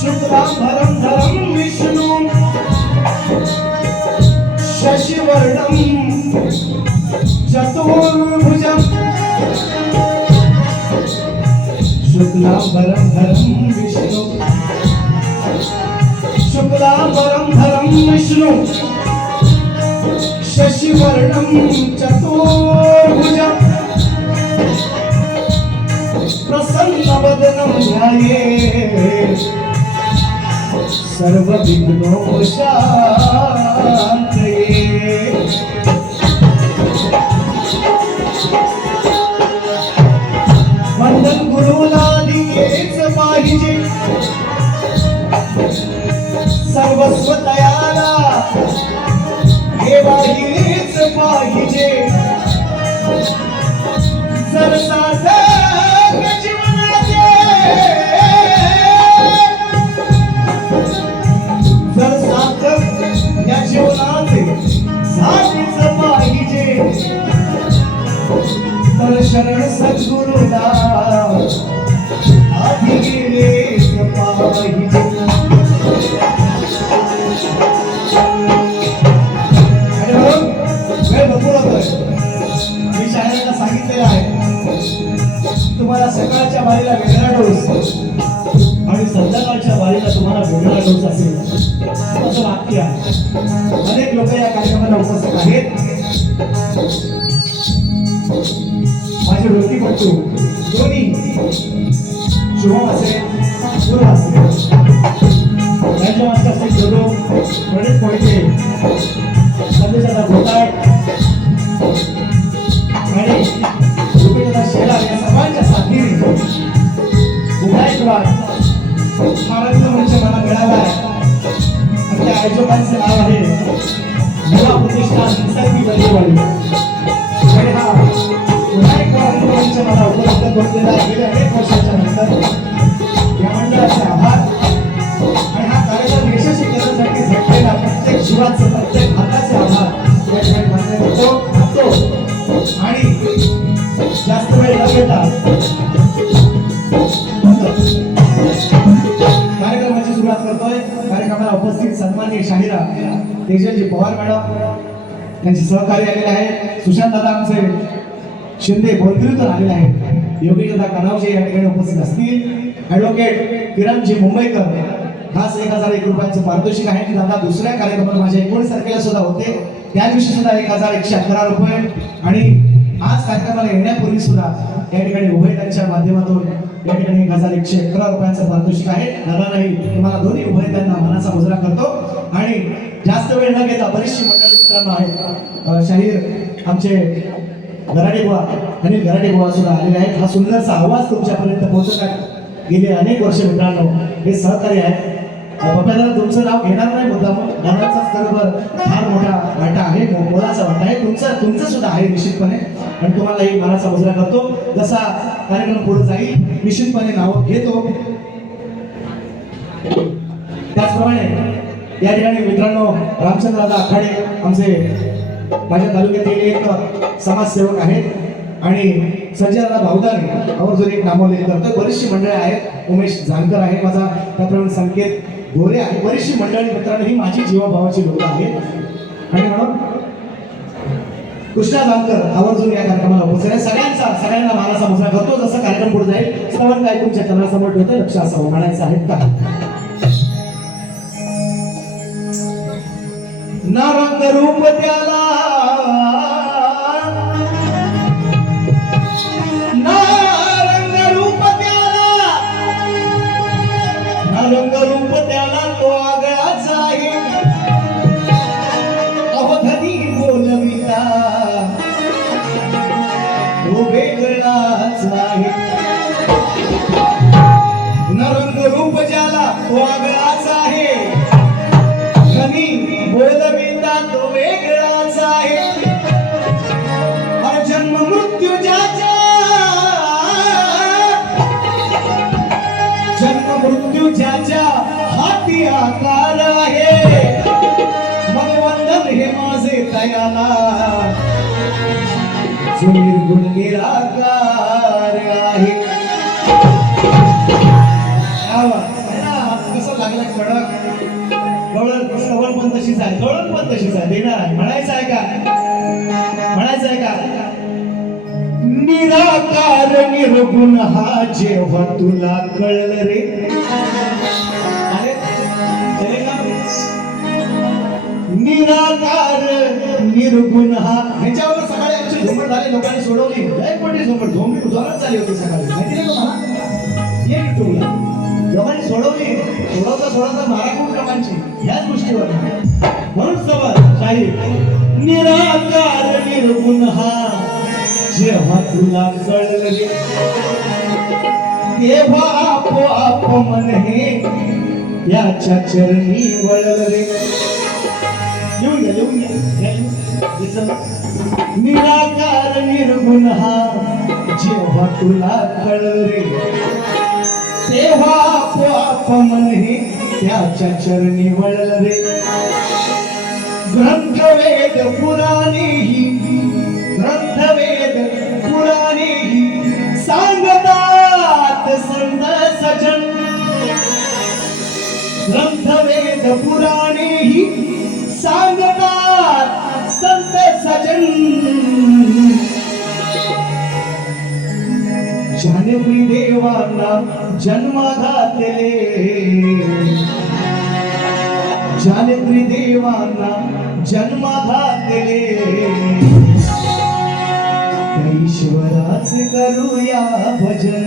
शुक्लांबरं धरं विष्णु शशिवर्णं चतुर्भुजं शुक्लांबरं धरं विष्णु शुक्लांबरं धरं विष्णु शशिवर्णं चतुर्भुजं प्रसन्नवदनं ध्यायेत् सर्वविघ्नोपशान्तये। वंदन गुरुला दियेच पाहिजे सर्वस्व तयाला हेवाहीच पाहिजे जर साधक जीवनाचे जर साधक या जीवनाचे साधीच पाहिजे तर शरण सद्गुरुला आधी गेलेच पाहिजे। मी शाळेला सांगितलेलं आहे तुम्हाला सकाळच्या वारीला वेगळा डोस आणि संध्याकाळच्या वारीला तुम्हाला वेगळा डोस असेल असं वाक्य आहे। अनेक लोक या कार्यक्रमाला उपस्थित आहेत। माझे डोकी पट्टू दोन्ही शुभम असेल पूर्व असेल राज्य मास्टर असेल जोडो प्रणित मोहिते संदेशाचा घोटाळ आणि रुपेशदा शेलार या सर्वांच्या साथीने उभा एक वाद महाराष्ट्र मंच मला मिळाला आहे आणि त्या आयोजकांचे नाव आहे युवा प्रतिष्ठान निसर्गी बंदेवाडी आणि हा पुन्हा एक मंच मला उपलब्ध करून दिला आहे। गेल्या अनेक वर्षाच्या नंतर या मंडळाचे आभार आणि हा कार्यक्रम यशस्वी करण्यासाठी झटलेला प्रत्येक जीवाचे प्रत्येक हाताचे आभार या ठिकाणी मान्य करतो आणि जास्त वेळ न घेता कार्यक्रमाची सुरुवात करतोय। कार्यक्रमाला उपस्थित सन्माननीय शाहिरा तेजलजी पवार मॅडम त्यांचे सहकारी आलेले आहेत। सुशांत दादा आमचे शिंदे बोलगिरीतून आलेले आहेत। योगेश दादा कनावजे या ठिकाणी उपस्थित असतील। ॲडव्होकेट किरणजी मुंबईकर खास 1001 रुपयांचे पारितोषिक आहे की दादा दुसऱ्या कार्यक्रमात माझ्या 19 तारखेला सुद्धा होते त्या दिवशी सुद्धा 1111 रुपये आणि आज कार्यक्रमाला येण्यापूर्वी सुद्धा या ठिकाणी उभयतांच्या माध्यमातून या ठिकाणी 1111 रुपयांचं पारितोषिक आहे। दादा नाही तुम्हाला दोन्ही उभयतांना मनाचा मुजरा करतो आणि जास्त वेळ न घेता बरीचशी मंडळी मित्रांनो आहेत। शाहीर आमचे गराडे बुवा अनिल गराडे बुवा सुद्धा आलेले आहेत। हा सुंदरसा आवाज तुमच्यापर्यंत पोहोचवण्यात गेले अनेक वर्ष मित्रांनो हे सहकार्य आहे। बाबांना तुमचं नाव घेणार नाही मुद्दाम गाण्याचा सर्व फार मोठा वाटा आहे मोलाचा वाटा आहे तुमचं सुद्धा आहे निश्चितपणे आणि तुम्हालाही मनाचा मुजरा करतो। जसा कार्यक्रम पुढे जाईल निश्चितपणे नाव घेतो। त्याचप्रमाणे या ठिकाणी मित्रांनो रामचंद्रदादा आखाडे आमचे माझ्या तालुक्यातील एक समाजसेवक आहेत आणि संजयदादा भावदारे आवर्जून एक नामोल्लेख करतोय। बरीचशी मंडळी आहेत। उमेश जानकर आहे माझा त्याप्रमाणे संकेत गोरे आहे। बरीचशी मंडळी मित्रांनो ही माझी जीवाभावाची लोक आहेत आणि म्हणून कृष्णा जानकर आवर्जून या कार्यक्रमाला उपस्थित आहे। सगळ्यांना मानाचा मुजरा करतो। जसं कार्यक्रम पुढे जाईल श्रवण काय तुमच्या चरणासमोर ठेवतं लक्ष असावं म्हणायचं आहे का ना रंग रूप त्याला रंगरूप त्याला तो आगळाच आहे अवधनी बोलविता तो वेगळाच आहे। वागळाच आहे, धनी बोलविता तो वेगळाच आहे. अरे जन्म मृत्यू ज्याच्या, जन्म मृत्यू ज्याच्या हाती आकार आहे, मग वंदन हे माझे दयाला जो निर्गुण निराकार आहे. कसं लागलं कडक गवळण, सवण पण तशीच आहे, गवळण पण तशीच आहे, देणार आहे. म्हणायचं आहे का, म्हणायचं आहे का, निराकार निर्गुण हा जेव्हा तुला कळलं रे. अरे चलेगा, निराकार निर्गुण हा, ह्याच्यावर सकाळी आमची झोपड झाली, लोकांनी सोडवली. एक मोठी झोपड जोरात झाली होती सकाळी, माहिती नाही तुम्हाला. ये तुला लोकांनी सोडवली, सोडवता माराखून लोकांची ह्याच गोष्टीवर. म्हणून सवाल शाही निराकार निर्गुण हा जेव्हा तुला कळलं रे, तेव्हा आपोआप मन हे याच्या चरणी वळलं रे. येऊन घ्या, येऊन घ्या. निराकार निर्गुण हा जेव्हा तुला कळलं रे, तेव्हा आपोआप मन हे त्याच्या चरणी वळलं रे. ग्रंथवेद पुराणेही, ग्रंथवेद पुराणेही सांगतात संत सजन, ग्रंथवेद पुराणेही सांगतात संत सजन. जानवी देवांना जन्म घातले, जानवी देवांना जन्म घातले, त्या ईश्वराच करूया भजन.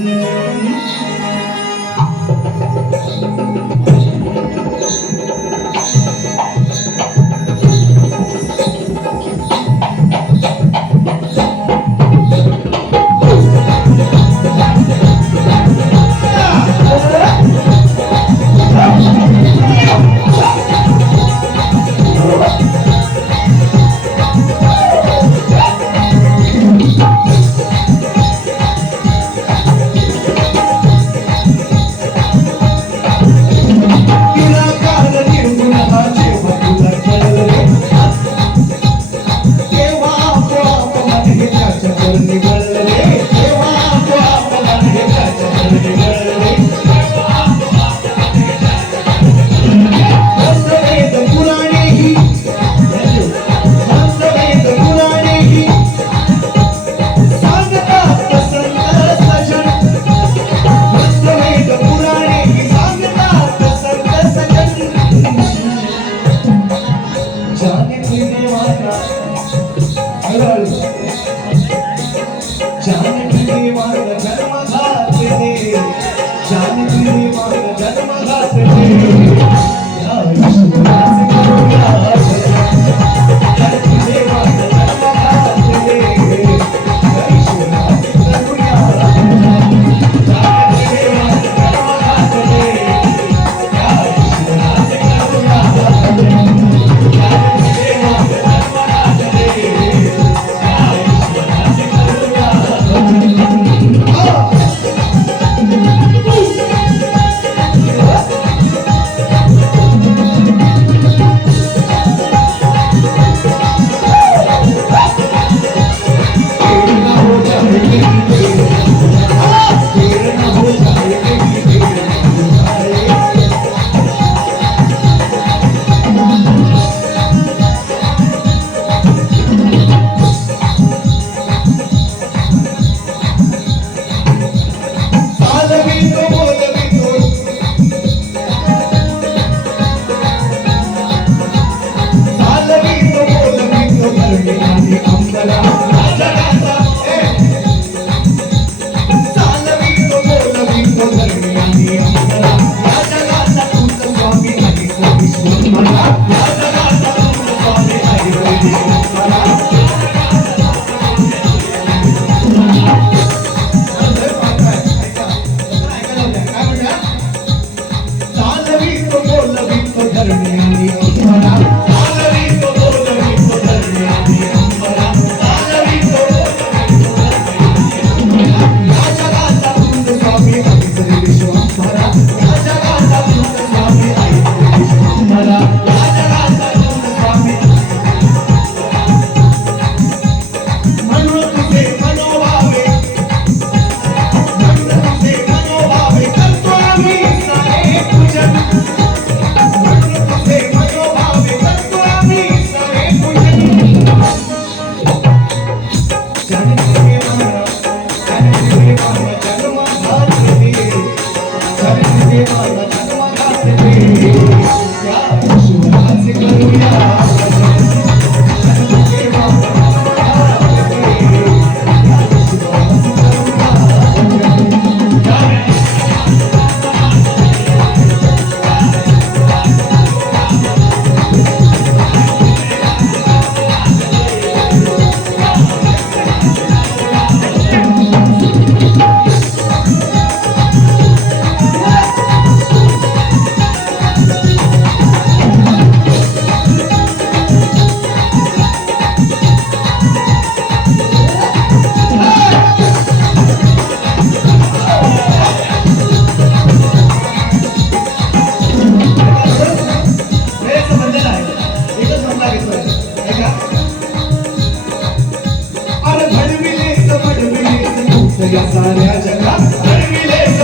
साऱ्या जगात घडविलेस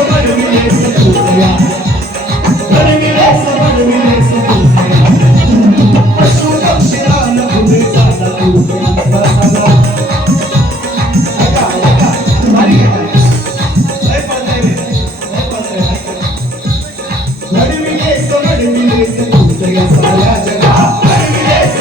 तूया घडविलेस तूया पशु पक्षीरान पुढे चालला तू सदा ऐका भारी लय पडतंय लय पडतंय घडविलेस तूया साऱ्या जगात घडविलेस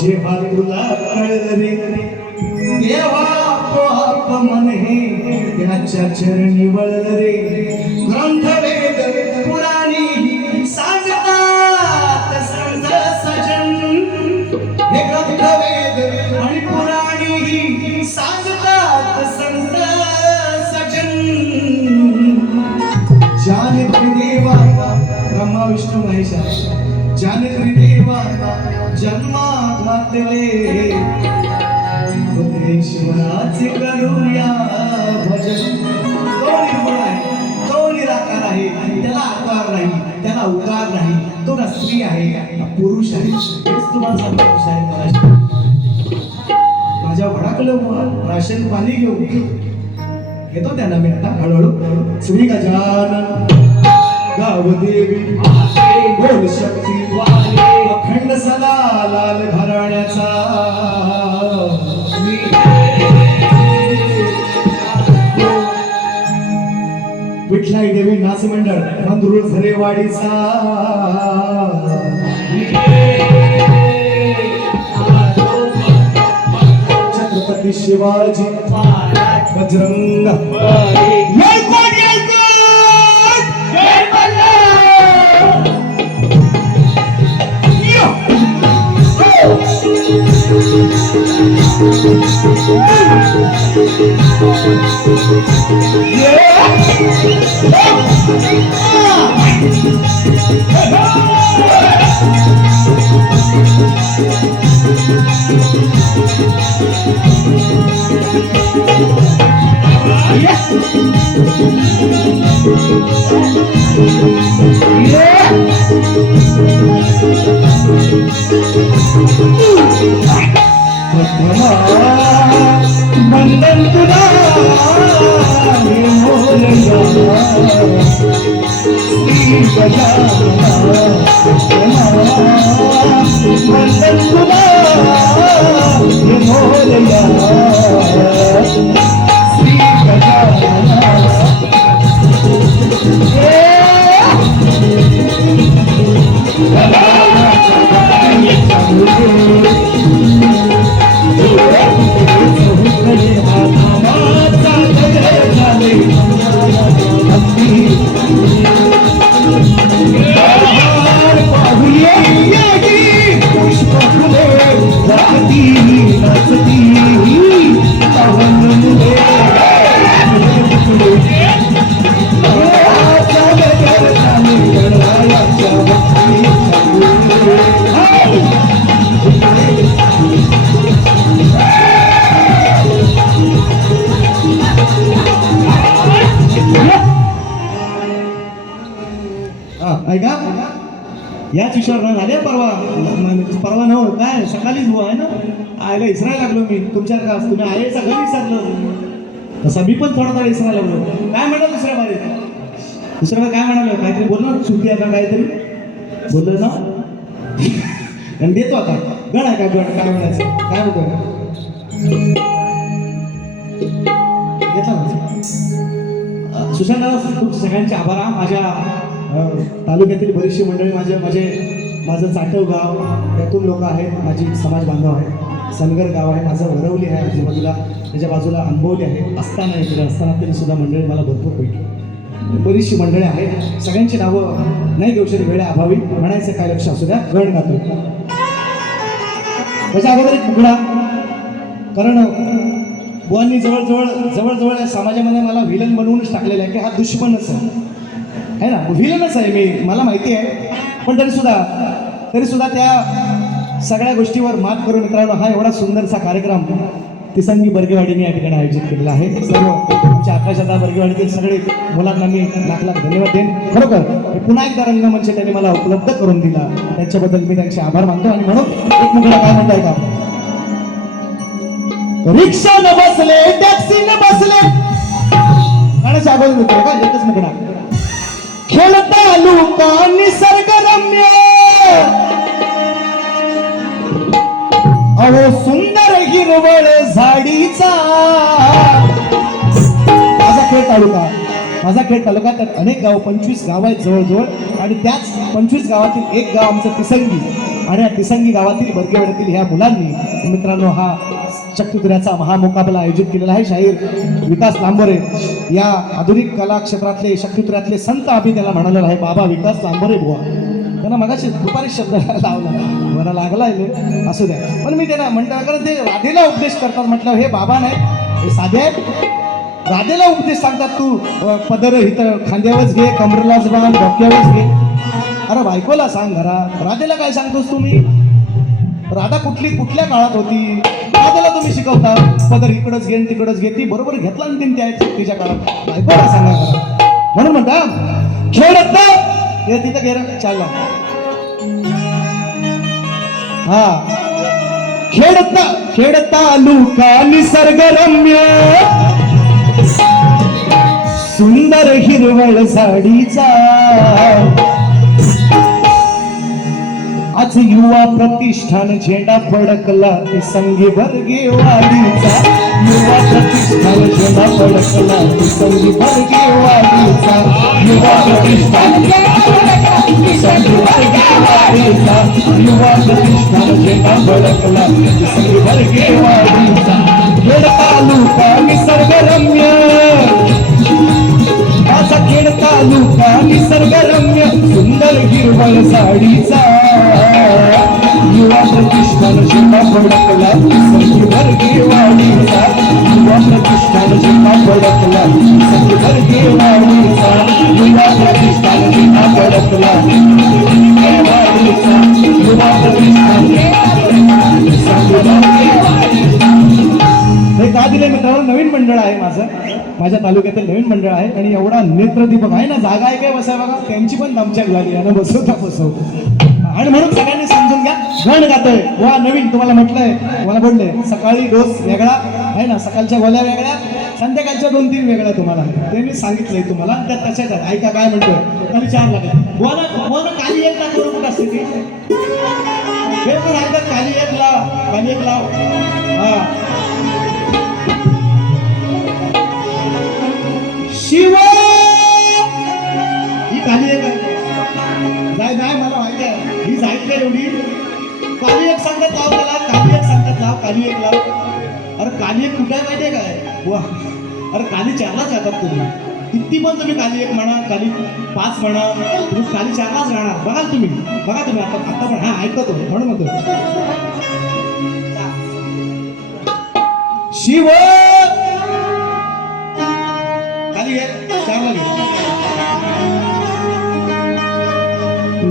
जेव्हा तुला कळलं रे तेव्हा आपोआप मन हे त्याच्या चरणी वळलं रे ग्रंथवेद पुराणी सांगतात संत सजन हे ग्रंथवेद आणि पुराणी सांगतात संत सजन जाने देवा ब्रह्मा विष्णू महेश जाने देवा जन्मा घातले ईश्वराचे करूया भजन तो निर्गुण आहे तो निराकार आहे त्याला आकार नाही त्याला उकार नाही तो ना स्त्री आहे ना पुरुष आहे हेच तुम्हाला सांगतो साहेब माझ्या भडाकलं राशन पाणी घेऊ घेतो त्यांना मी आता हळूहळू श्री गजानन गावदेवी बोल शक्ती अखंड सदा लाल घराण्याचा विठलाई देवी नाच मंडळ मंदुर झरेवाडीचा शिवाजी महाराज बजरंग बली. येळकोट येळकोट जय मल्हार. यो. वंदन तुला हे मोरया श्री गजानना वंदन तुला हे मोरया श्री गजानना ऐका याच विषयावर झाले परवा न काय सकाळीच बुवा आहे ना आयला इसरायला लागलो मी तुमच्या का तुम्ही आयचा घरी विसरलो तसा मी पण थोडा इसरायला लागलो काय म्हणाल दुसऱ्या बारीत दुसऱ्या काय म्हणालो काहीतरी बोललो ना सुट्टी आहे का काहीतरी बोललो ना आणि देतो आता गण आहे का गण काय म्हणायचं काय होतं घेतला ना सुशांत तुमच्या सगळ्यांचे आभार माझ्या तालुक्यातील बरीचशी मंडळी माझं चाटव गाव त्यातून लोक आहेत माझी समाज बांधव आहे सनगर गाव आहे माझं वरवली आहे आजूबाजूला त्याच्या बाजूला आंबवली आहे असताना इकडे असताना तरी सुद्धा मंडळी मला भरपूर भेटली बरीचशी मंडळी आहेत सगळ्यांची नावं नाही घेऊ शकत वेळा अभावी म्हणायचं काय लक्ष असू द्या गण गातो त्याच्या अगोदर एक मुगडा कारण बुवांनी जवळजवळ या समाजामध्ये मला व्हिलन बनवूनच टाकलेलं आहे की हा दुश्मनच आहे ना व्हिलनच आहे मी मला माहिती आहे पण तरी सुद्धा त्या सगळ्या गोष्टीवर मात करून मित्रांनो हा एवढा सुंदरसा कार्यक्रम तिसंगी बर्गेवाडीने या ठिकाणी आयोजित केलेला आहे सर्व आमच्या आकाशात बर्गेवाडीतील सगळे मुलांना मी लाख धन्यवाद देईन खरोखर पुन्हा एकदा रंगमंच त्यांनी मला उपलब्ध करून दिला त्याच्याबद्दल मी त्यांचे आभार मानतो आणि म्हणून एक मुलगा काय म्हणताय का रिक्षा न बसले टॅक्सी न बसले गाण्याच्या अगोदर होते का एकच मुलगा खेळता लुका निसर्गरम्य अहो सुंदर हिरवळ झाडीचा माझा खेड तालुका त्यात अनेक गाव 25 गाव आहेत जवळजवळ आणि त्याच 25 गावातील एक गाव आमचं तिसंगी आणि या तिसंगी गावातील बर्गेवाडीतील ह्या मुलांनी मित्रांनो हा शक्तितुऱ्याचा महामुकाबला आयोजित केलेला आहे शाहीर विकास लांबोरे या आधुनिक कला क्षेत्रातले शक्तितुऱ्यातले संत आम्ही त्याला म्हणालेला आहे बाबा विकास लांबोरे बुवा त्यांना मगाशी दुपारी शब्द लावला मला लागला आहे असू द्या पण मी त्यांना म्हणतो कारण ते राधेला उपदेश करतात म्हटलं हे बाबा नाही हे साधे राधेला उपदेश सांगतात तू पदर इथं खांद्यावरच घे कमरेलाच बांध डोक्यावरच घे अरे बायकोला सांग घरात राधेला काय सांगतोस तुम्ही राधा कुठल्या काळात होती राधेला तुम्ही शिकवता पदर इकडंच घे तिकडंच घे ती बरोबर घेतला ना तिने तिच्या काळात बायकोला सांगा घरात म्हणून म्हणता खेळत हे तिथं घे चालला हा खेळता लुका निसर्गरम्य सुंदर हिरवळ झाडीचा आज युवा प्रतिष्ठान झेंडा फडकला तिसंगी बर्गेवाडीचा युवा प्रतिष्ठान झेंडा फडकला तिसंगी बर्गेवाडीचा युवा प्रतिष्ठान तिसंगी बर्गेवाडीचा युवा प्रतिष्ठान झेंडा फडकला तिसंगी बर्गेवाडीचा निसर्गरम्य सुंदर हिरवळ साडीचा युवा प्रतिष्ठान शिपा फडकला संगीवर देवाडीचा युवा प्रतिष्ठान शिपा फडकला संगीवर देवाडीचा युवा प्रतिष्ठान शिपा फडकला देवाडीचा युवा प्रतिष्ठान हे का दिले मित्रांनो? नवीन मंडळ आहे माझ्या तालुक्यातील नवीन मंडळ आहे आणि एवढा नेत्रदीपक आहे ना, जागा आहे काय बसाय बघा, त्यांची पण दमछाक झाली आणि बसवतो आणि म्हणून सगळ्यांनी समजून घ्या, गण गातोय वा नवीन. तुम्हाला म्हटलंय, तुम्हाला बोलले सकाळी डोस वेगळा आहे ना, सकाळच्या गोळ्या वेगळ्या, संध्याकाळच्या 2-3 वेगळ्या तुम्हाला त्यांनी सांगितलंय तुम्हाला. त्या तशाच आहेत. ऐका काय म्हणतोय, खाली 4 लागेल बोला खाली 1 लाख कुठं असते ती हे पण सांगतात, खाली 1 लाव, खाली 1 लाव. हा शिव ही खाली एक नाही मला माहिती आहे, ही जाईल का एवढी? खाली 1 सांगतात लाव त्याला, खाली 1 सांगतात लाव, खाली 1 लाव. अरे खाली 1 कुठे आहे माहिती आहे काय? वा अरे खाली 4लाच राहतात तुम्ही. किती पण तुम्ही खाली 1 म्हणा, खाली 5 म्हणा, तुम्ही खाली 4लाच राहणार. बघा तुम्ही आता पण हा ऐकतो म्हणून म्हणतो शिव खाली 4ला घे.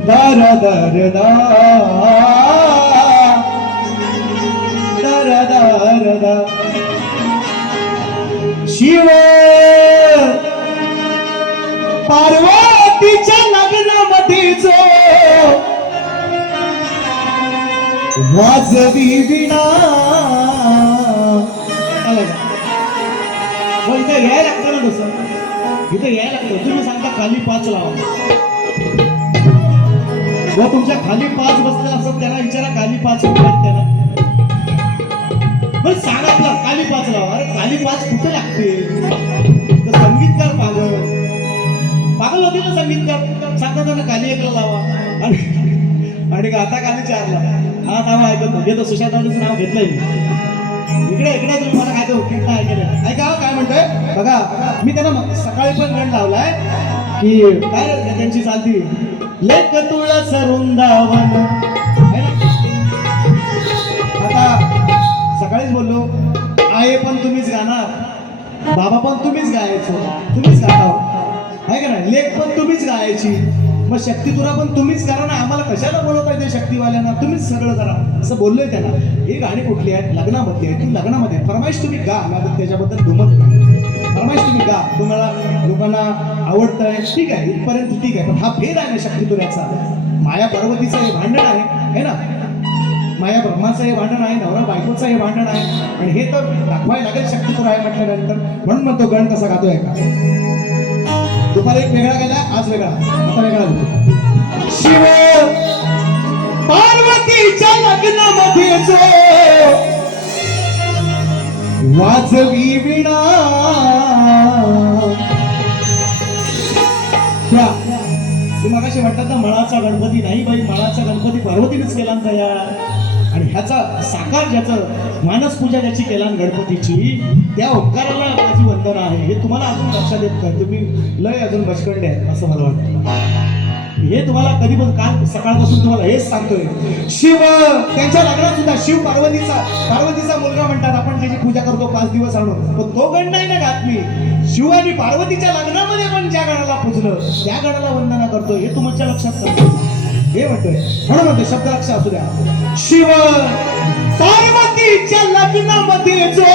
दर दर दर दर दर शिव पार्वतीच्या लग्नामध्ये जो वाजवी विणा इथं यायला लागतं ना, तसं इथं यायला लागतं. तुम्ही सांगता खाली 5 लावा, व तुमच्या खाली 5 बसलेला असत त्यांना विचारा खाली 5 कुठे त्यांना बरं सांगा आपला खाली 5 लावा. अरे खाली 5 कुठे लागते? तर संगीतकार पागल होते ना संगीतकार, सांगता त्यांना खाली 1 लावा आणि आता खाली 4 ला. हा नाव ऐकत घेतो, सुशांतचं नाव घेतलंय मी. इकडे तुम्ही मला काय तो कीर्तन ऐकलं ऐका काय म्हणतोय बघा. मी त्यांना सकाळी पण गण लावलाय की काय त्यांची चालती लेख तुळस वृंदावन है ना. आता सकाळीच बोललो आहे पण तुम्हीच गाणार, बाबा पण तुम्हीच गायचो, तुम्हीच गाणार आहे का नाही. लेख पण तुम्हीच गायची, मग शक्तितुरा पण तुम्हीच करा ना. आम्हाला कशाला बोलत पाहिजे शक्तीवाल्यांना, तुम्हीच सगळं करा असं बोललोय त्यांना. ही गाणी कुठली आहेत? लग्नामध्ये आहे. ती लग्नामध्ये फरमाईश तुम्ही गा, माझं त्याच्याबद्दल दुमत नाही. फरमाईश तुम्ही गा, तुम्हाला लोकांना आवडतंय ठीक आहे, इथपर्यंत ठीक आहे. पण हा भेद आहे ना शक्तितुऱ्याचा. माया पार्वतीचं हे भांडण आहे ना, माया ब्रह्माचं हे भांडण आहे, नवरा बायकोचं हे भांडण आहे. आणि हे तर दाखवायला लागेल शक्तितुरा आहे म्हटल्यानंतर. म्हणून म्हणतो गण कसा गातोय का. दुपारी एक वेगळा गेला, आज वेगळा, आता वेगळा होतो. शिव पार्वतीच्या लग्नामध्ये जो वाजवी विणा ते मगाशी म्हणतात ना मळाचा गणपती नाही बाई, मळाचा गणपती पार्वतीनेच केला तयार. आणि ह्याचा साकार ज्याचं मानस पूजा ज्याची केला गणपतीची, त्या ओंकाराला माझी वंदना आहे. हे तुम्हाला अजून लक्षात येत काय? तुम्ही लय अजून बचकंडे आहेत असं मला वाटतं. हे तुम्हाला कधी पण काल सकाळपासून तुम्हाला हेच सांगतोय. शिव त्यांच्या लग्नात सुद्धा शिव पार्वतीचा मुलगा म्हणतात, आपण त्याची पूजा करतो 5 दिवस आणून, पण तो गण नाही ना गात मी. शिव आणि पार्वतीच्या लग्नामध्ये पण ज्या गणाला पूजलं त्या गणाला वंदना करतो. हे तुमच्या लक्षात करतो हे म्हणतोय. म्हणून म्हणतोय शब्द लक्ष असू द्या. शिव पार्वतीच्या लग्नामध्ये जो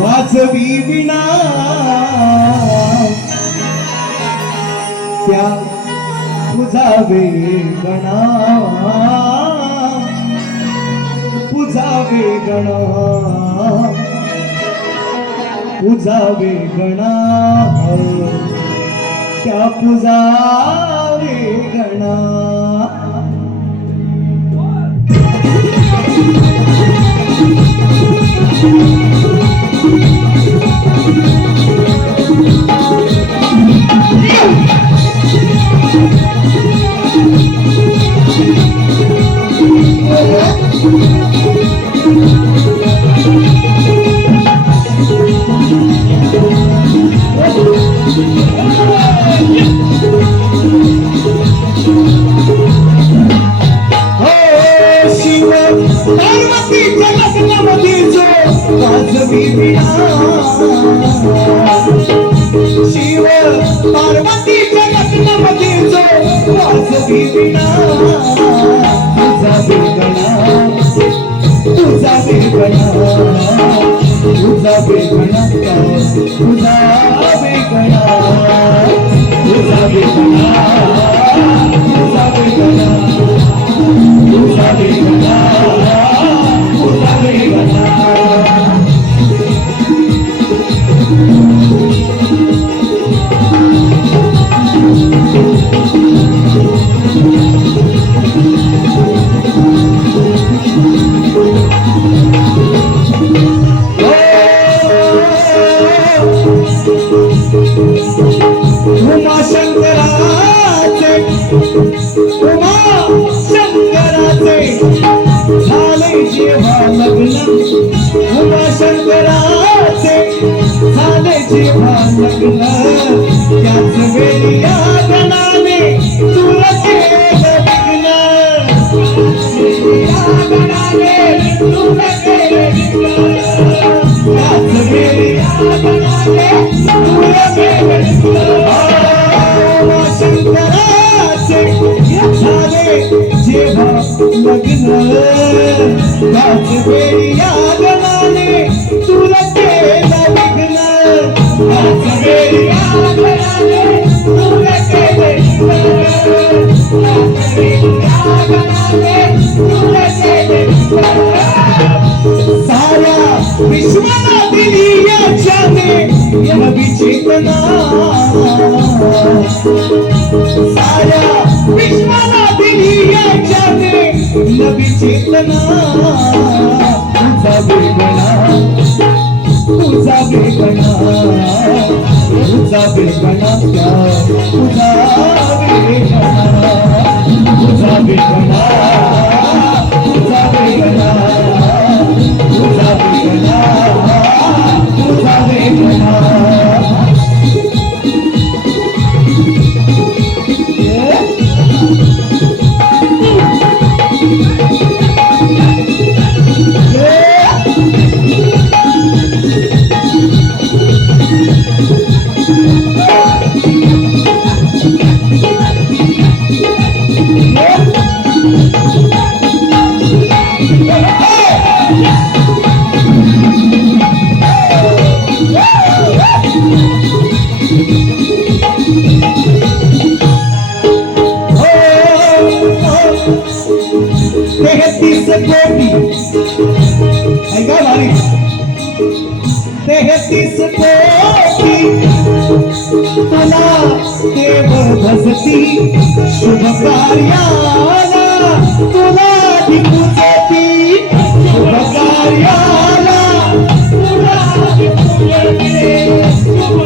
वाजवी विणा त्या पुजावे गणा, पुजावे गणा, पुजावे गणा, त्या पुजावे गणा. Oh, पार्वतीच्या लग्नामध्ये जो वाजवी विणा शिव पार्वतीच्या लग्नामध्ये जो वाजवी विणा तुझा वेगळा तुझा वेगळा तुझा वेगळा तुझा वेगळा तुझा वेगळा तुझा वेगळा तुझा वेगळा उमाशंकराचे झाले जेव्हा लग्न उमाशंकराचे झाले जेव्हा लग्न त्याच वेळी या गणाने तुला केलं लग्न या गणाने तुला केलं त्याच वेळी या गणाने तुला केलं शंकराचे झाले जेव्हा लग्न त्याच वेळी या गणाने तुला केलं लग्न त्याच वेळी या गणाने तुला केलं साऱ्या विश्वाला दिली याच्याने नवी चेतना साऱ्या विश्वाला दिली याच्याने नवी चेतना तुझा वेगळा तुझा वेगळा तुझा वेगळा तुझा वेगळा तुझा वेगळा तुझा वेगळा तुझा वेगळा तुझा वेगळा तेहतीस कोटी ऐका भारी 33 कोटी तुला देव भजती शुभ कार्याला तुला भिकुजती शुभ कार्याला तुला भिकुजती शुभ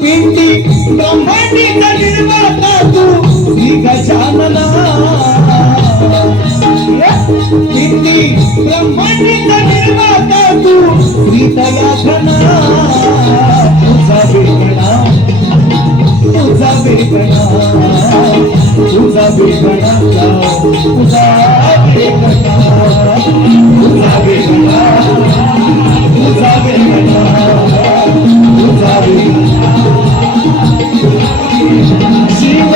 पिंडी ब्रह्मांडीचा निर्माता तू श्री गजानना पिंडी ब्रह्मांडीचा निर्माता तू श्री दयाघना तुझा वेगळा तुझा वेगळा तुझा वेगळा तुझा वेगळा तुझा वेगळा तुझा वेगळा तुझा वेगळा शिव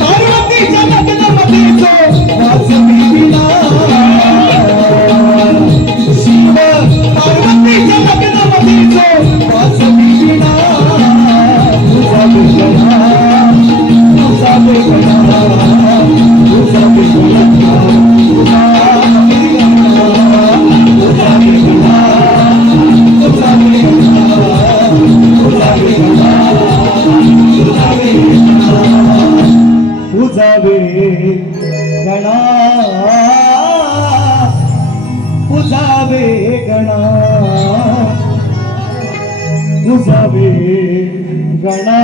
पार्वतीच्या लग्नामध्ये जो वाजवी विणा शिव पार्वतीच्या लग्नामध्ये जो वाजवी विणा तुझा वेगळा तुझा वेगळा तुझा वेगळा तुझा वेगळा तुझा वेगळा तुझा वेगळा तुझा वेगळा तुझा वेगळा तुझा वेगळा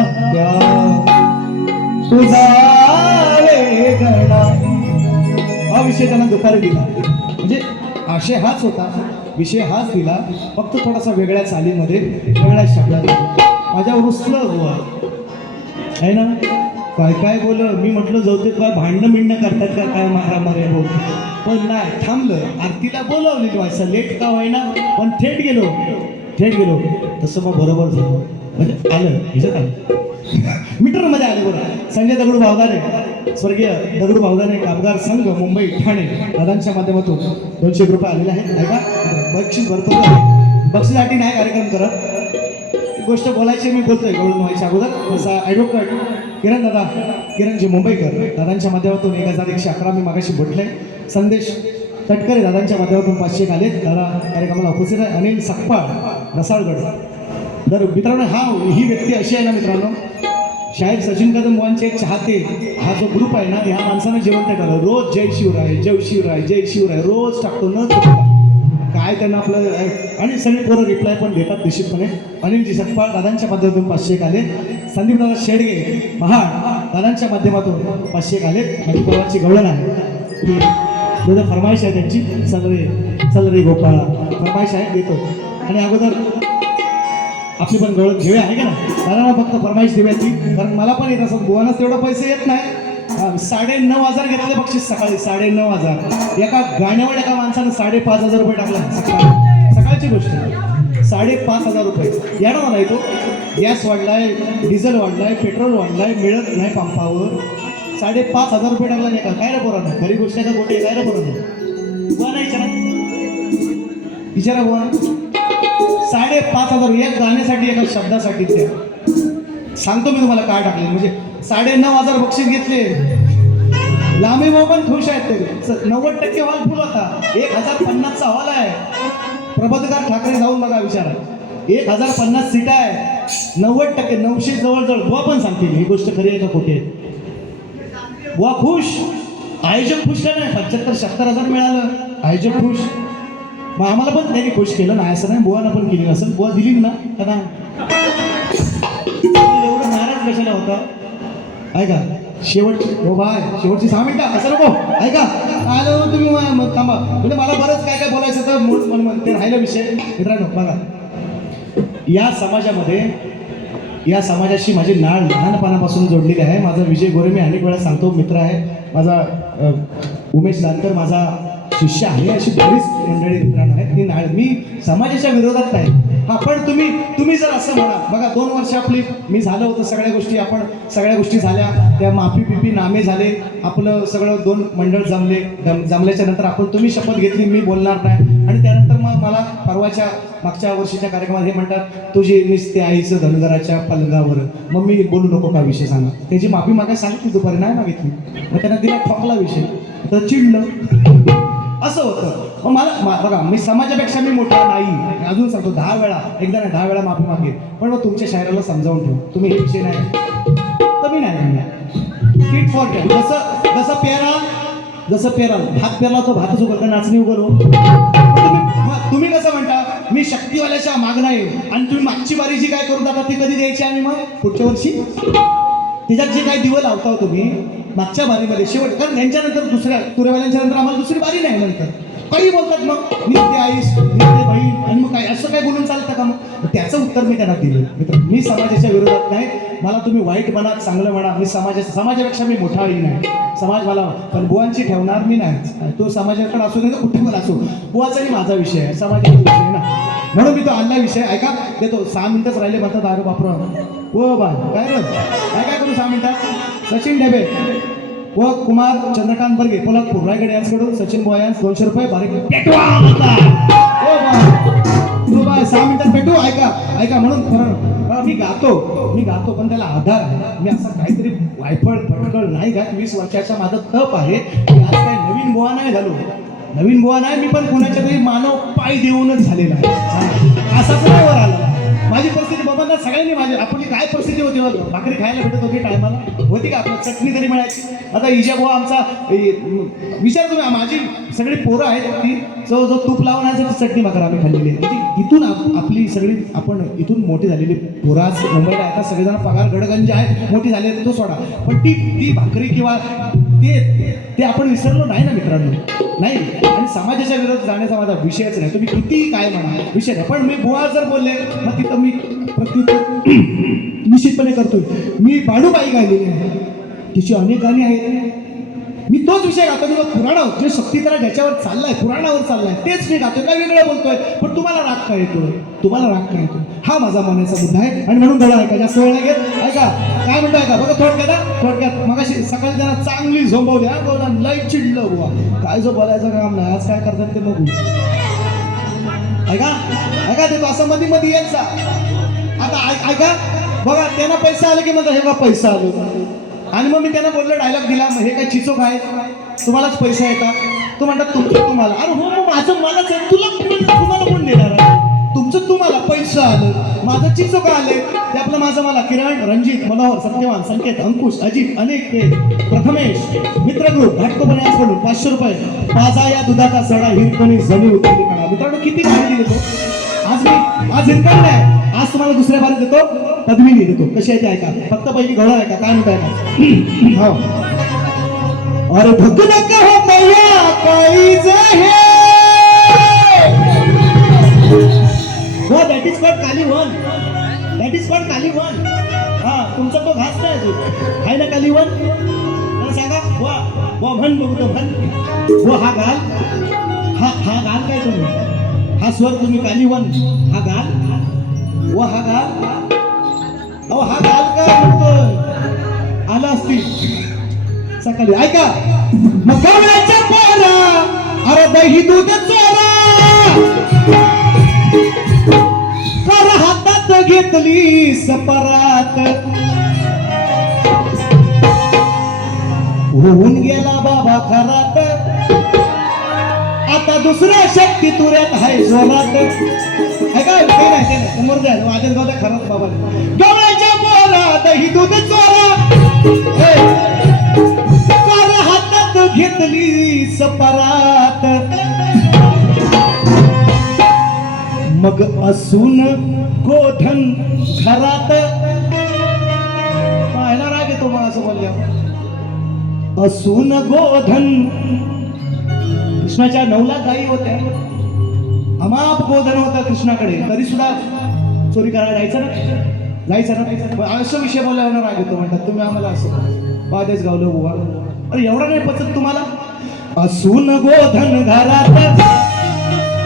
तुझा वेगळा हा विषय त्यांना दुपारी दिला म्हणजे आशय हाच होता विषय हाच दिला फक्त थोडासा वेगळ्या चालीमध्ये वेगळ्या शब्दात माझ्यावर रुसलं आहे ना काय काय बोल मी म्हटलं जाऊ ते काय भांडणं बिंडणं करतात का काय मारामारी हो. पण नाही थांबलं आरतीला बोलावलेली व्हायचं लेट का होईना पण थेट गेलो तसं मग बरोबर झालं म्हणजे आलं ह्याच्यात आलं मीटरमध्ये आले बरं. संजय दगडू भावदारे स्वर्गीय दगडू भावदारे कामगार संघ मुंबई ठाणे दादांच्या माध्यमातून 200 रुपये आलेले आहेत ऐका बक्षीस भरपूर आहे. बक्षीसाठी नाही कार्यक्रम करत गोष्ट बोलायची मी बोलतोय गवळून व्हायच्या अगोदर जसा ॲडव्होकेट किरणजी मुंबईकर दादांच्या माध्यमातून 1111 मी मागाशी बोलले. संदेश तटकरे दादांच्या माध्यमातून 500 आले. दादा कार्यक्रमाला उपस्थित आहे. अनिल सकपाळ रसाळगड तर मित्रांनो ही व्यक्ती अशी आहे ना मित्रांनो शाहीर सचिन कदम बुवांचे चाहते हा जो ग्रुप आहे ना ह्या माणसानं जिवंत केलं. रोज जय शिवराय जय शिवराय जय शिवराय रोज टाकतो न चुकता. काय त्यांना आपलं आणि सगळे पोरं रिप्लाय पण देतात निश्चितपणे. अनिलजी सकपाळ दादांच्या माध्यमातून 500 आले. संदीप दादा शेडगे महाड दादांच्या माध्यमातून 500 आले. माझी पोराची गवळण आहे तुझं फरमाईश आहे त्यांची चल रे गोपाळ फरमाईश आहे देतो. आणि अगोदर आपली पण गवळण घेऊया आहे का ना दादा फक्त फरमाईश देऊयाची कारण मला पण येत असं बुवानाच तेवढं पैसे येत नाही. 9,500 घेतले बक्षीस सकाळी 9,500 एका गाण्यावर एका माणसानं 5,500 रुपये टाकला सकाळची गोष्ट 5,500 रुपये येणार मला येतो. गॅस वाढलाय डिझेल वाढलाय पेट्रोल वाढलाय मिळत नाही पंपावर 5,500 रुपये टाकला नाही का काय रे पोरानं खरी गोष्ट आहे का गोटी काय रे पोरानं बुवा नाही विचारा बुवा 5,500 एक गाण्यासाठी एका शब्दासाठी त्या सांगतो मी तुम्हाला काय टाकले म्हणजे 9,500 बक्षीस घेतले. लांबी भाऊ पण खुश आहेत ते 90% हॉल फुल होता. 1,050चा हॉल आहे. प्रबोधकार ठाकरे जाऊन बघा विचारा 1,050 सीट आहे 90% 900 जवळजवळ बुवा पण सांगतील ही गोष्ट खरी आहे का खोटी आहे. बुवा खुश आयोजक खुश का नाही 75-76,000 मिळालं आयोजक खुश. मग आम्हाला पण त्यांनी खुश केलं नाही असं नाही बुवानं पण केली नसेल बुवा दिली ना का नाही एवढं नाराज कशाला होता ऐका शेवटची हो बाय शेवटची 6 मिनिटं असं नको ऐका आलं तुम्ही मग थांबा म्हणजे मला बरंच काय काय बोलायचं तर मूळ ते राहिलं विषय. मित्रांनो बघा या समाजाशी माझी नाळ लहानपणापासून जोडलेली आहे. माझा विजय गोरे मी अनेक वेळा सांगतो मित्र आहे माझा. उमेश दानकर माझा शिष्य आहे. अशी बरीच मंडळी मित्रांनो आहेत ती नाळ मी समाजाच्या विरोधात नाही. हा पण तुम्ही जर असं म्हणा बघा 2 वर्ष आपली मी झालं होतं सगळ्या गोष्टी झाल्या त्या माफी पिपी नामे झाले आपलं सगळं 2 मंडळ जमल्याच्या नंतर तुम्ही शपथ घेतली मी बोलणार नाही आणि त्यानंतर मग मला मागच्या वर्षीच्या कार्यक्रमात हे म्हणतात तुझी निस्ते आईचं धनगराच्या पलंगावर मग मी बोलू नको का विषय सांगा त्याची माफी मागायला सांगितली दुपारी नाही मागितली मग त्यांना दिला ठोकला विषय तर चिडलं असं होतं. मग मला बघा मी समाजापेक्षा मी मोठा नाही अजून सांगतो 10 वेळा माफी मागेल पण मग तुमच्या शायराला समजावून ठेव तुम्ही हे विषय नाही तर मी नाही टीट फॉर टॅट जसं पेराल भात पेरला तो भातच उगल का नाचणी उगल तुम्ही कसं म्हणता मी शक्तीवाल्याच्या माग नाही आणि तुम्ही मागची बारी जी काय करून जाता ती कधी द्यायची आम्ही मग पुढच्या वर्षी त्याच्यात जे काही दिवं लावता तुम्ही मागच्या बारीमध्ये शेवट कारण त्यांच्यानंतर दुसऱ्या तुरेवाल्यांच्या नंतर आम्हाला दुसरी बारी नाही नंतर काही बोलतात मग नित्य आईस नित्य बहीण आणि मग काय असं काय बोलून चालतं का मग त्याचं उत्तर मी त्यांना दिलं मित्र मी समाजाच्या विरोधात नाही मला तुम्ही वाईट म्हणा चांगलं म्हणा मी समाजापेक्षा मी मोठाही नाही समाज मला पण बुवांची ठेवणार मी नाही तो समाजाकडे असू नाही तर कुठे पण असो बुवाचाही माझा विषय आहे समाजाचा विषय आहे ना म्हणून मी तो आणला विषय ऐका देतो 6 मिनिटच राहिले म्हणतात अरे बापरा हो बा काय रे काय करू 6 मिनिटात सचिन ढेबे व कुमार चंद्रकांत बर्गे पोलादपूर रायगड यांच्याकडून सचिन बुवा यांस 200 रुपये बारीक पेटवा हो बा 6 मिनिटात पेटू ऐका म्हणून खरं मी गातो पण त्याला आधार आहे मी असं काहीतरी वायफळ फटकळ नाही गात 20 वर्षाचा माझं तप आहे आज काही नवीन बुवा नाही मी पण कुणाच्या तरी मानव पाय देऊनच झालेला आहे असाच नाही वर आला माझी परिस्थिती बाबांना सगळ्यांनी आपली काय परिस्थिती होती भाकरी खायला भेटत होती टायमाला होती का आपल्याला चटणी तरी मिळायची आता इजा बुवा आमचा विचार तुम्ही माझी सगळी पोरं आहेत ती जो तूप लावून आहे चटणी भाकर आम्ही खाल्लेली आहे म्हणजे इथून आपली सगळी आपण इथून मोठी झालेली पोरं आज मुंबईला आता सगळेजण पगार गडगंज आहे मोठी झाली तो सोडा पण ती भाकरी किंवा ते आपण विसरलो नाही ना मित्रांनो नाही आणि समाजाच्या विरोधात जाण्याचा माझा विषयच नाही तुम्ही किती काय म्हणा विषय नाही पण मी बुवा जर बोलले मग तिथं मी प्रत्युत्तर निश्चितपणे करतोय मी पाडूबाई गायलेली आहे तिची अनेक गाणी आहेत. मी तोच विषय गातो की पुराण जे शक्तिधरा ज्याच्यावर चाललाय, पुराणावर चाललाय, तेच मी गातोय, काय वेगळं बोलतोय. पण तुम्हाला राग काय येतोय, तुम्हाला राग काय येतोय, हा माझा मनाचा मुद्दा आहे. आणि म्हणून गळा ऐका, जास्त वेळ नाही घेत. ऐका काय म्हणतो, ऐका बघा थोडक्यात मगाशी सकाळी जरा चांगली झोंबवली, हा बोला लय चिडलं बुवा, काय जो बोलायचं काम नाही, आज काय करतात ते बघू. ऐका देतो असं मध्ये मध्ये यायचा. आता ऐका बघा, त्यांना पैसा आले की म्हणतात हे बघा पैसा आलो, आणि मग मी त्यांना बोललो, डायलॉग दिला, मग हे काय चिचोक आहे, तुम्हालाच पैसा येतात. तो म्हणतात तुमचं तुम्हाला. अरे हो मग माझं मलाच आहे, तुम्हाला कोण देणार आहे? तुमचं तुम्हाला पैसा आलं, माझं चिचोक आले, ते आपलं माझं मला. किरण, रणजित, मनोहर, सत्यवान, संकेत, अंकुश, अजित, अनेक, प्रथमेश, मित्र ग्रुप घाटकोपणे याचकडून 500 रुपये. माझा या दुधाचा सडा हिरकणी जमी उतरली करा. मित्रांनो किती भारी दिली तो. आज हिरकण नाही, आज तुम्हाला दुसऱ्या बारीत देतो, पद्मिनी देतो. कशी आहे ते ऐका, फक्त पहिली घोडा ऐका, काय म्हणताय का. हो अरे भगना कहो मैया काळीज हे, हो that is called Kalivan, that is called Kalivan. हा तुमचा तो घास नाही अजून आहे ना कालीवन. मला सांगा वा वा म्हण बघतो, म्हण हो. हा गाल, हा गाल काय तुम्ही, हा स्वर तुम्ही कालीवन, हा गाल व हा गाल, अहो हा गाल काय म्हणतोय, आला असतील सकाळी. ऐका मग गवळ्याच्या पोरा, अरे दही दूध चोरा, कर हातात घेतली सपरात, होऊन गेला बाबा खरात, आता दुसऱ्या शक्ती तुऱ्यात हाय जोरात. ऐका ते नाही समोर जाय वाजत गावता खरात बाबा. गवळ्याच्या पोरा दही दूध चोरा, कर हातात घेतली सपरात, मग असून गोधन घरात. पाहायला राग येतो मग असं बोलल्या. असून गोधन, कृष्णाच्या 9 लाख गायी होत्या, अमाप गोधन होता कृष्णाकडे, तरी सुद्धा चोरी करायला जायचं ना. असं विषय बोलायला राग येतो, म्हणतात तुम्ही आम्हाला असं बादेच गावलं बुवा. अरे एवढा नाही पचत तुम्हाला. असून गोधन घरात,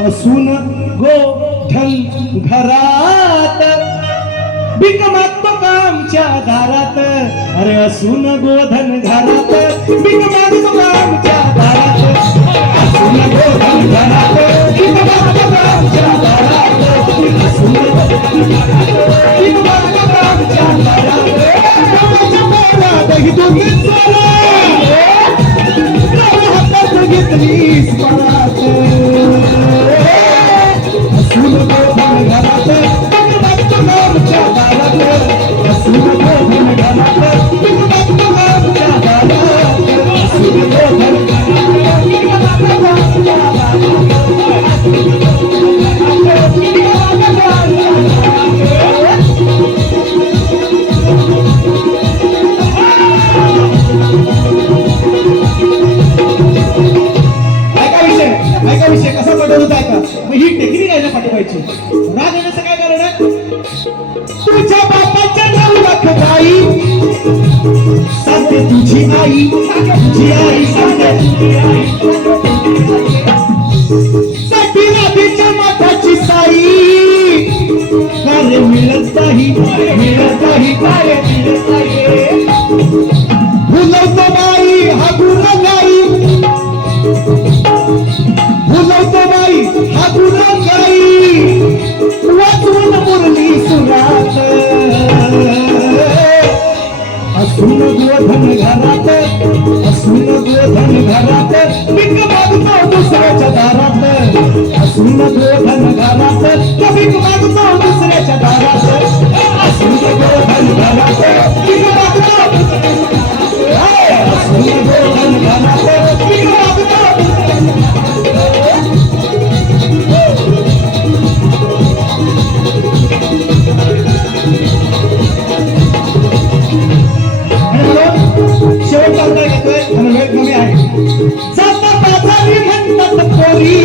असून गोधन घरात, भीक मागतो कामच्या दारात. अरे असून गोधन घरात, भीक मागतो कामच्या दारात, असून गोधन घरात, भीक मागतो कामच्या दारात, असून गोधन घरात, भीक मागतो कामच्या दारात. दही दूध चोरा, हातात घेतली स्मरात, असून गोधन घरात, भीक मागतो कामच्या दारात, असून गोधन घरात, भीक मागतो कामच्या दारात, असून गोधन घरात, भीक मागतो कामच्या दारात, असून गोधन घरात, भीक मागतो कामच्या ऐका विषय कसा पडत होता. ऐका मग ही टेक्निक आहे ना पाठवायची. राग येण्याचं काय कारण आहे. तुझ्या बापाच्या 9 लाख गाई, सांगते तुझी आई, तुझी आई सांगते तुझी आई, साठी राधेच्या माथाची साई, कार्य मिळत नाही, मिळत नाही, कार्य मिळत नाही. भुलवतो बाई हा गुन्हा गाई, भुलवतो बाई हा गुन्हा गाई, वाचवून मुरली सुरात. असून गोधन घरात, असून गोधन घरात, भीक मागतो दुसऱ्याच्या दारात, असून गोधन घरात, भीक मागतो दुसऱ्याच्या दारात, असून गोधन घरात, भीक मागतो, असून गोधन घरात, भीक मागतो. शेवटचा उद्या घेतोय आणि वेळ कमी आहे. जाता बाजारी म्हणतात पोरी,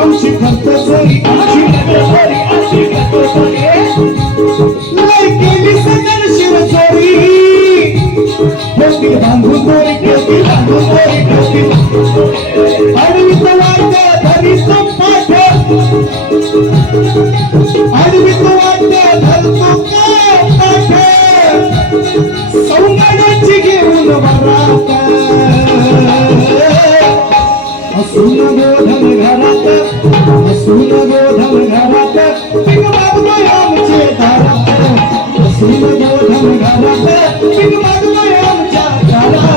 आमची खर्च चोरी, आमची चोरी, आमची चोरी, लय केली सगळ शिव चोरी, दोरी ठेवतील बांधून दोरी ठेवतील आडवीत वाट्या धरीतो पाठ आडवीत वाट्या धरतो पाठ सौंगाड्याची घेऊन वरात असून गोधन घरात असून गोधन घरात पिक मागतोय आमचे दारात असून गोधन घरात पिक मागतोय आमच्या दारात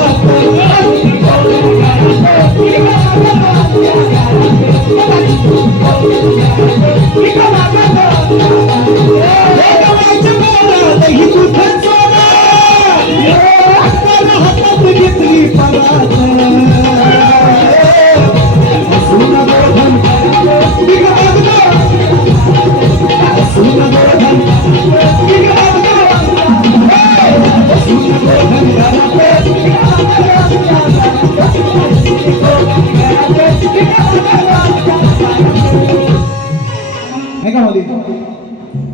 ही तुझं चोरा हातात घेतली परात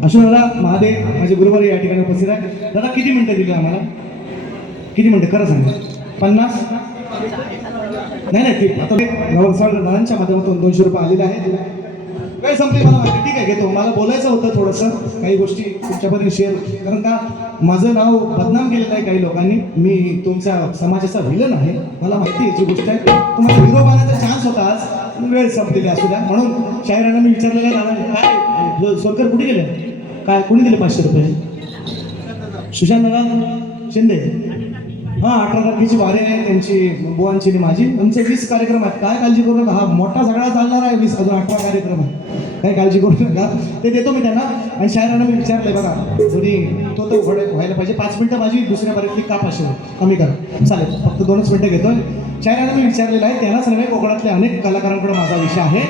अशोक दादा महादेव माझे गुरुवारी या ठिकाणी उपस्थित आहे. दादा किती मिनिटं दिली आम्हाला? किती मिनिटं खरं सांगा? 50? नाही ती आता दादांच्या माध्यमातून 200 रुपये आलेले आहेत. वेळ संपली मला माहिती, ठीक आहे घेतो. मला बोलायचं होतं थोडंसं काही गोष्टी तुमच्यापर्यंत शेअर, कारण का माझं नाव बदनाम केलेलं आहे काही लोकांनी. मी तुमच्या समाजाचा विलन आहे, मला माहिती याची गोष्ट आहे. तुम्हाला हिरो बनायचा चान्स होता, आज वेळ संपलेली असू द्या. म्हणून शाहिरांना मी विचारलेलं दादा काय सोलकर कुठे गेले, काय कोणी दिले 500 रुपये? सुशांत दादा शिंदे. हां 18 तारखेची वारी आहे त्यांची, बुवांची आणि माझी. आमचे 20 कार्यक्रम आहेत, काय काळजी करू नका. हा मोठा सगळा चालणार आहे 20, अजून 18 कार्यक्रम आहे, काही काळजी करू नका. ते देतो मी त्यांना. आणि शायरांना मी विचारलंय बघा, जरी तो व्हायला पाहिजे. 5 मिनिटं माझी दुसऱ्या बारीतली का 500 कमी करा, चालेल. फक्त 2च मिनिटं घेतोय. शायरांना मी विचारलेलं आहे, त्यांनाच नव्हे कोकणातल्या अनेक कलाकारांकडे माझा विषय आहे.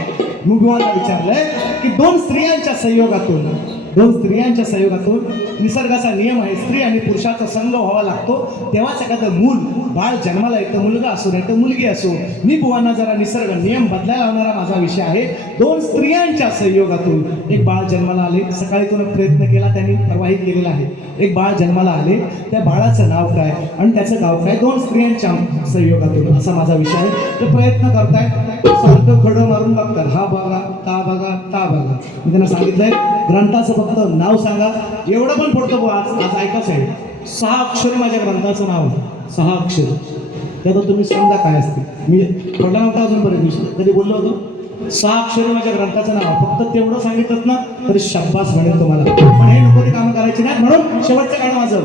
मी बुवांना विचारलंय की दोन स्त्रियांच्या संयोगातून निसर्गाचा नियम आहे, स्त्री आणि पुरुषाचा संग व्हावा लागतो, तेव्हाच एखादं मूल बाळ जन्माला येतं. मुलगा असो नाही तर मुलगी असो. मी बुवांना जरा निसर्ग नियम बदलायला लावणारा माझा विषय आहे. 2 स्त्रियांच्या संयोगातून एक बाळ जन्माला आले. सकाळी तो प्रयत्न केला, त्यांनी प्रवाहित केलेला आहे. एक बाळ जन्माला आले, त्या बाळाचं नाव काय आणि त्याचं गाव काय? 2 स्त्रियांच्या संयोगातून असा माझा विषय आहे. ते प्रयत्न करतायत, सारखं खडं मारून बघतात, हा बघा ता बघा ता बघा. मी त्यांना सांगितलंय ग्रंथाचं फक्त नाव सांगा. एवढं पण पडतो आज ऐकाच आहे. 6 अक्षर माझ्या ग्रंथाचं नाव, 6 अक्षर. त्यात तुम्ही समजा काय असते. मी पडला नव्हता अजूनपर्यंत, कधी बोललो होतो. 6 अक्षर माझ्या ग्रंथाचं नाव, फक्त तेवढं सांगितलं ना तरी शाब्बास म्हणेल तुम्हाला. पण हे नको ते कामं करायची नाही. म्हणून शेवटचं गाणं माझं.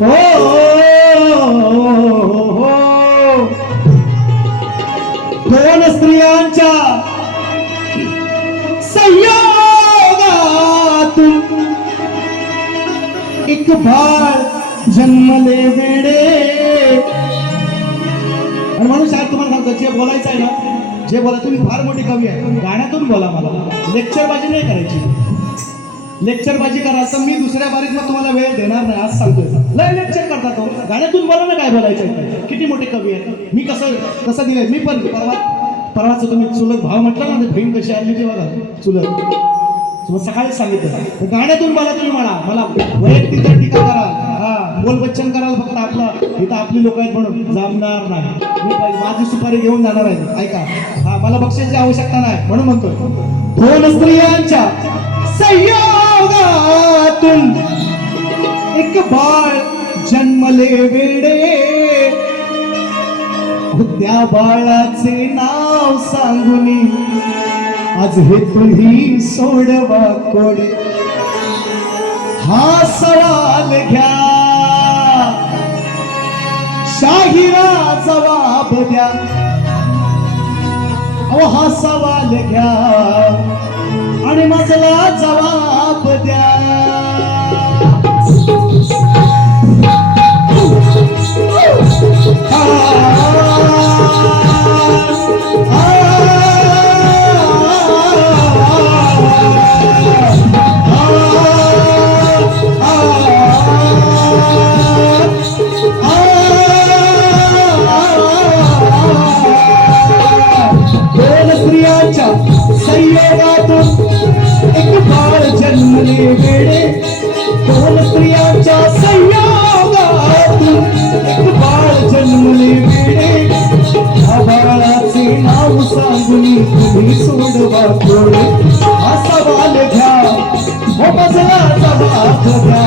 हो 2 स्त्रियांच्या संयोगातून एक बाळ जन्मले वेडे. आणि म्हणून शाळेत तुम्हाला सांगतो, जे बोलायचं आहे ना, जे बोला, तुम्ही फार मोठी कवी आहे, गाण्यातून बोला. मला लेक्चरबाजी नाही करायची. लेक्चरबाजी कराल तर मी दुसऱ्या बारीत मग तुम्हाला वेळ देणार नाही, आज सांगतोय. लय लेक्चर करता तो, गाण्यातून बोला ना काय बोलायचं. किती मोठे कवी आहे. मी कसं दिलंय. मी पण परवाचं तुम्ही चुलत भाव म्हटलं ना, बहीण कशी आणली ते बघा चुलत. मग सकाळीच सांगितलं गाण्यातून बोला. तुम्ही मला वैयक्तिक जर टीका कराल, हा बोलबच्चन कराल फक्त आपलं, इथं आपली लोक आहेत म्हणून जमणार नाही. मी माझी सुपारी घेऊन जाणार आहे, ऐका. हा मला बक्षाची आवश्यकता नाही म्हणून म्हणतोय. 2 स्त्रियांच्या संयोगातून एक बाळ जन्मले वेडे. त्या बाळाचे नाव सांगून आज हे तुम्ही सोडवा कोडे. हा सवाल घ्या, शाहिरा जवाब द्या. अहो हा सवाल घ्या आणि मजला जवाब द्या. संयोगातून एक बाळ जन्मले वेडे. थोडे हा सवाल घ्या हो मजला जबाब द्या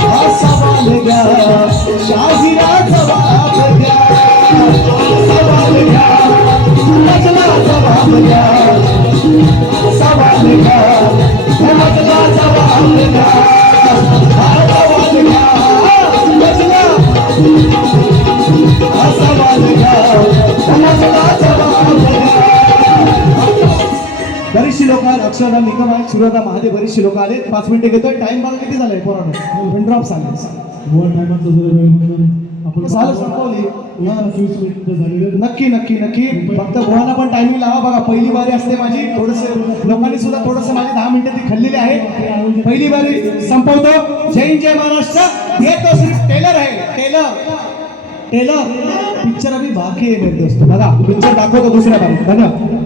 हा सवाल घ्या शाहिरा जबाब द्या सवाल घ्या मजला जबाब द्या सवाल घ्या हो मजला जबाब द्या हा सवाल घ्या मजला हा सवाल घ्या हो मजला जबाब द्या बरीचशी लोक आहेत अक्षरदा निकम आहेत सूर्यदा महादेव बरीचशी लोक आले 5 मिनिटं घेतोय टाइम बघा किती झालाय पोरांनो पिन ड्रॉप सांगेल आपण झालं संपवली हा. 20 मिनिटं झालेले नक्की नक्की नक्की फक्त गोवाना पण टायमिंग लावा बघा पहिली बारी असते माझी थोडस लोकांनी सुद्धा थोडस माझी 10 मिनिटं ती खाल्लेली आहे पहिली बारी संपवतो जय हिंद, जय महाराष्ट्र ये तो सिर्फ टेलर है टेलर पिक्चर अभी बाकी आहे मेरे दोस्त बघा पिक्चर दाखवतो दुसऱ्या बारीत धन्यवाद